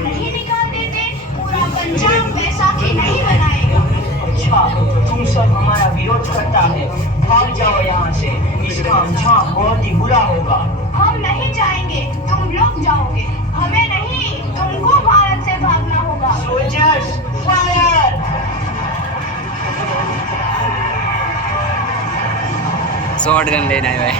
नहीं निकाल देते, पूरा पंजाब बैसाखी नहीं मनाएगा। अच्छा, तुम सब हमारा विरोध करता है, भाग जाओ यहाँ से, इसका अंजाम बहुत ही बुरा होगा। हम नहीं जाएंगे, तुम लोग जाओगे, हमें नहीं, तुमको भारत से भागना होगा। Soldiers fire! शॉर्ट गन लेना है भाई।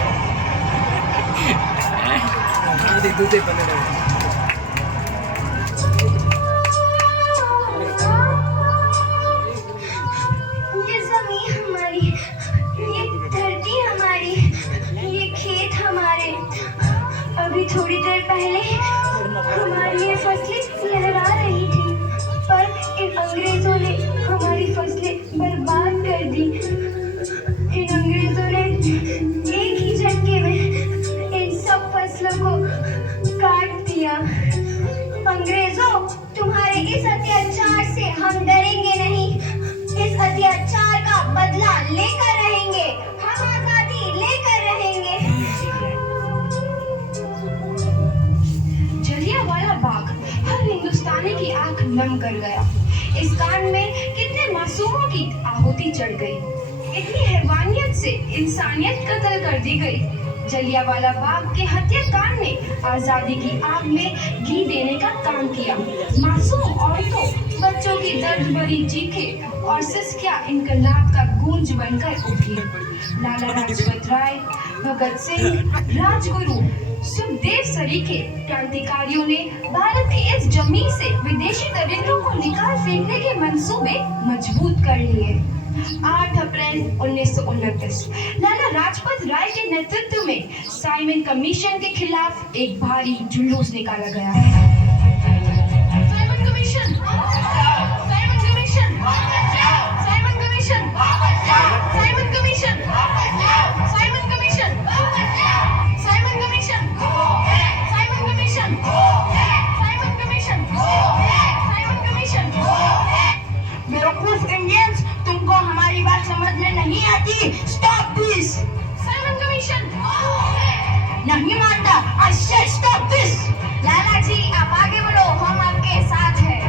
ये जमीन हमारी, ये धरती हमारी, ये खेत हमारे। अभी थोड़ी देर पहले हमारी ये फसलें लहरा रही थी, पर इन अंग्रेजों ने हमारी फसलें बर्बाद कर दी। इन अंग्रेजों ने एक ही झटके में इन सब फसलों को काट दिया। अंग्रेजों, तुम्हारे इस अत्याचार से हम डरेंगे नहीं, इस अत्याचार का बदला लेकर रहेंगे, हम आजादी लेकर रहेंगे। जलियांवाला बाग हर हिंदुस्तानी की आंख नम कर गया। इस कांड में कितने मासूमों की आहुति चढ़ गई, इतनी हैवानियत से इंसानियत कत्ल कर दी गई। जलियांवाला बाग के हत्याकांड ने आजादी की आग में घी देने का काम किया। मासूम औरतों, बच्चों की दर्द भरी चीखें और सिसकियां इनकलाब का गूंज बनकर उठी। लाला लाजपत राय, भगत सिंह, राजगुरु, सुखदेव सरीखे क्रांतिकारियों ने भारत की इस जमीन से विदेशी दरिंदों को निकाल फेंकने के मंसूबे मजबूत कर लिए। 8 अप्रैल 1929 लाला लाजपत राय के नेतृत्व में साइमन कमीशन के खिलाफ एक भारी जुलूस निकाला गया। Simon Commission, Simon Commission, Simon Commission, Simon Commission, Simon Commission, Simon Commission, Simon Commission, Simon Commission, Simon Commission. बेवकूफ इंडियंस, तुमको हमारी बात समझ में नहीं आती। Stop this. Simon Commission. नहीं मानता। I said stop this. Lala ji, आप आगे बढ़ो, हम आपके साथ हैं।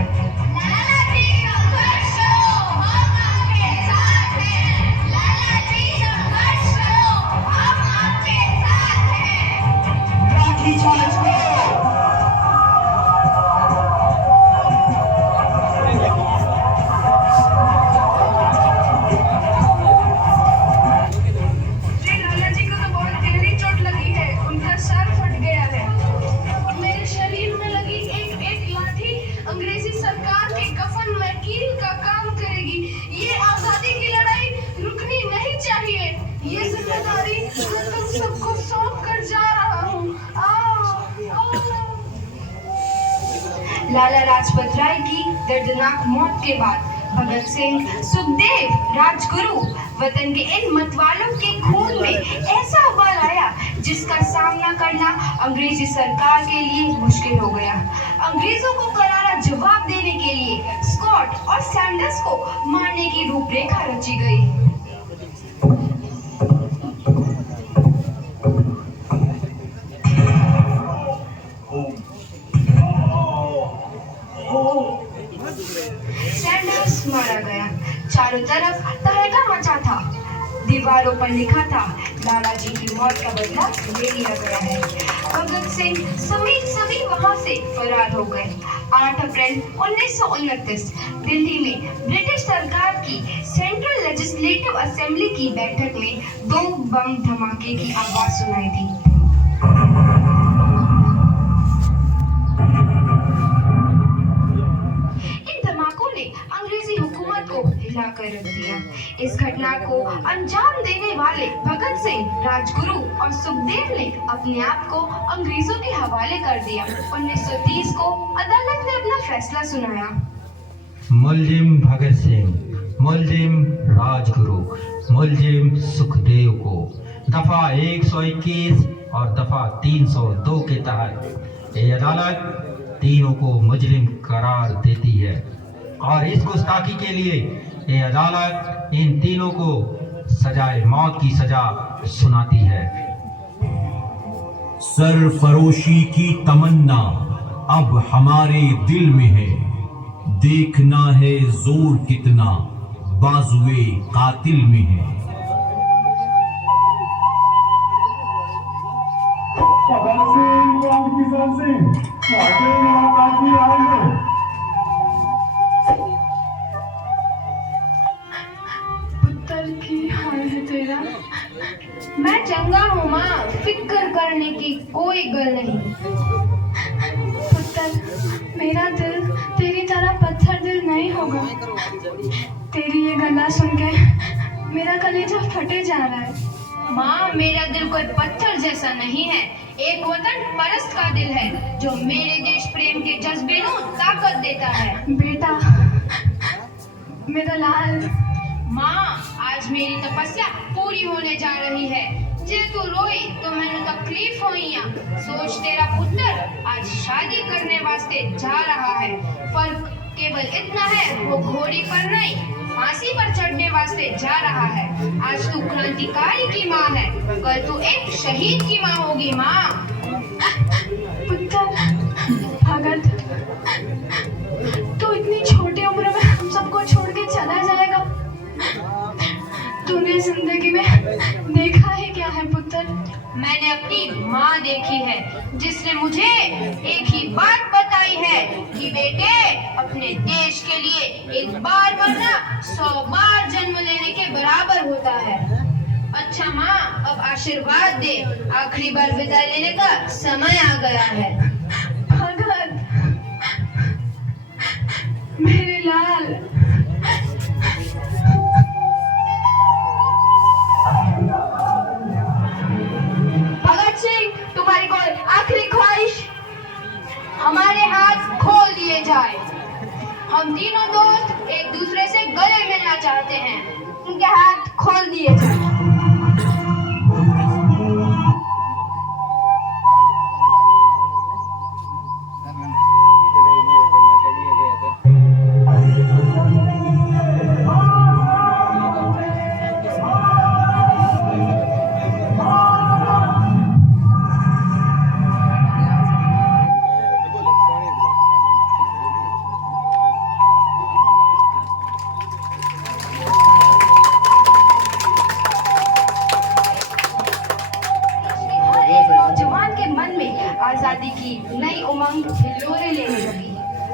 लाला जी, संघर्ष करो, हम आपके साथ हैं। लाला जी, संघर्ष करो, हम आपके साथ हैं। लाठी चार्ज करो। सबको सौंप कर जा रहा हूँ। लाला लाजपत राय की दर्दनाक मौत के बाद भगत सिंह, सुखदेव, राजगुरु वतन के इन मतवालों के खून में ऐसा उबाल आया जिसका सामना करना अंग्रेजी सरकार के लिए मुश्किल हो गया। अंग्रेजों को करारा जवाब देने के लिए स्कॉट और सैंडर्स को मारने की रूपरेखा रची गई। सैंडर्स मारा गया। चारों तरफ तहलका मचा था। दीवारों पर लिखा था, लाला जी की मौत का बदला ले लिया गया है। भगत सिंह समेत सभी वहां से फरार हो गए। 8 अप्रैल 1929 दिल्ली में ब्रिटिश सरकार की सेंट्रल लेजिस्लेटिव असेंबली की बैठक में 2 बम धमाके की आवाज सुनाई दी। अंग्रेजी हुकूमत को हिलाकर रख दिया। इस घटना को अंजाम देने वाले भगत सिंह, राजगुरु और सुखदेव ने अपने आप को अंग्रेजों के हवाले कर दिया। 1930 को अदालत ने अपना फैसला सुनाया। मुलजिम भगत सिंह, मुलजिम राजगुरु, मुलजिम सुखदेव को दफा 121 और दफा 302 के तहत ये अदालत तीनों को मुजरिम करार देती है और इस गुस्ताखी के लिए ये अदालत इन तीनों को सजाए मौत की सजा सुनाती है। सरफरोशी की तमन्ना, अब हमारे दिल में है। देखना है जोर कितना बाजुए कातिल में है। पुत्र की हाल है तेरा। मैं चंगा हूँ माँ, फिक्र करने की कोई गल नहीं। पुत्र, मेरा दिल तेरी तरह पत्थर दिल नहीं होगा। तेरी ये गला सुन के मेरा कलेजा फटे जा रहा है। माँ, मेरा दिल कोई पत्थर जैसा नहीं है, एक वतन परस्त का दिल है जो मेरे देश प्रेम के जज्बे को ताकत देता है। बेटा, मेरा लाल। माँ, आज मेरी तपस्या पूरी होने जा रही है। जे तू रोई तो मैंने तकलीफ होई। सोच, तेरा पुत्र आज शादी करने वास्ते जा रहा है। फर्क केवल इतना है, वो घोड़ी पर नहीं फांसी पर चढ़ने वास्ते जा रहा है। आज तू क्रांतिकारी की माँ है, कल तू एक शहीद की माँ होगी। माँ। पुत्र, भगत, तू इतनी छोटी उम्र में हम सबको छोड़ के चला जाएगा। तूने जिंदगी में देखा है क्या है पुत्र? मैंने अपनी माँ देखी है, जिसने मुझे एक ही बात बताई है कि बेटे, अपने देश के लिए एक बार मरना 100 बार जन्म लेने के बराबर होता है। अच्छा माँ, अब आशीर्वाद दे, आखिरी बार विदाई लेने का समय आ गया है। भगत, मेरे लाल। भगत सिंह, तुम्हारी कोई आखिरी ख्वाहिश? हमारे हाथ खोल दिए जाए। हम तीनों दोस्त एक दूसरे से गले मिलना चाहते हैं। उनके हाथ खोल दिए जाए। नौजवान के मन में आजादी की नई उमंग हिलोरे लेने लगी।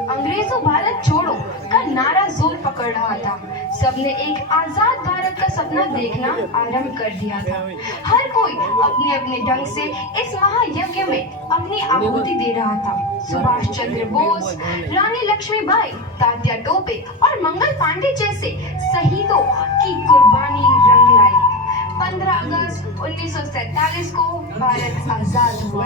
अंग्रेजों भारत छोड़ो का नारा जोर पकड़ रहा था। सबने एक आजाद भारत का सपना देखना आरंभ कर दिया था। हर कोई अपने अपने ढंग से इस महायज्ञ में अपनी आहुति दे रहा था। सुभाष चंद्र बोस, रानी लक्ष्मीबाई, तात्या टोपे और मंगल पांडे जैसे शहीदों की कुर्बानी रंग लाई। 15 अगस्त 1947 को भारत आजाद हुआ।